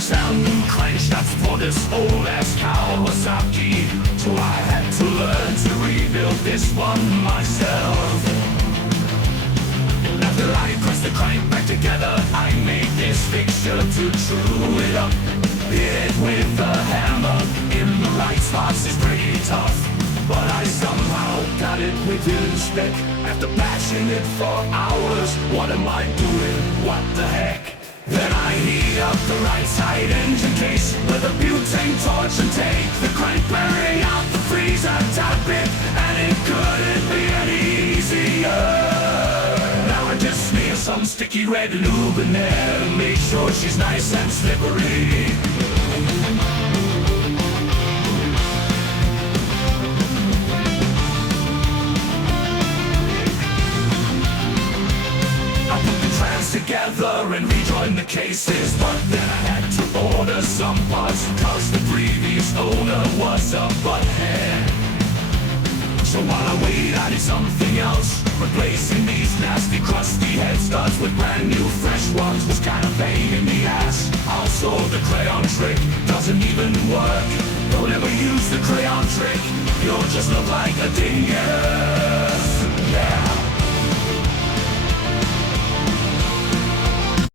sound new clench, that's for this old ass Kawasaki. So I had to learn to rebuild this one myself. After I pressed the crank back together, I made this fixture to true it up. Hit with a hammer in the right spots is pretty tough, but I somehow got it within spec. After bashing it for hours, what am I doing? What the heck? Then I heat up the right side engine case with a butane torch and take the crank bearing out the freezer top bit, and it couldn't be any easier. Now I just smear some sticky red lube in there to make sure she's nice and slippery. Together and rejoin the cases, but then I had to order some parts, cause the previous owner was a butthead. So while I wait, I did something else, replacing these nasty crusty head studs with brand new fresh ones was kind of pain in the ass. Also the crayon trick doesn't even work. Don't ever use the crayon trick, you'll just look like a dinger.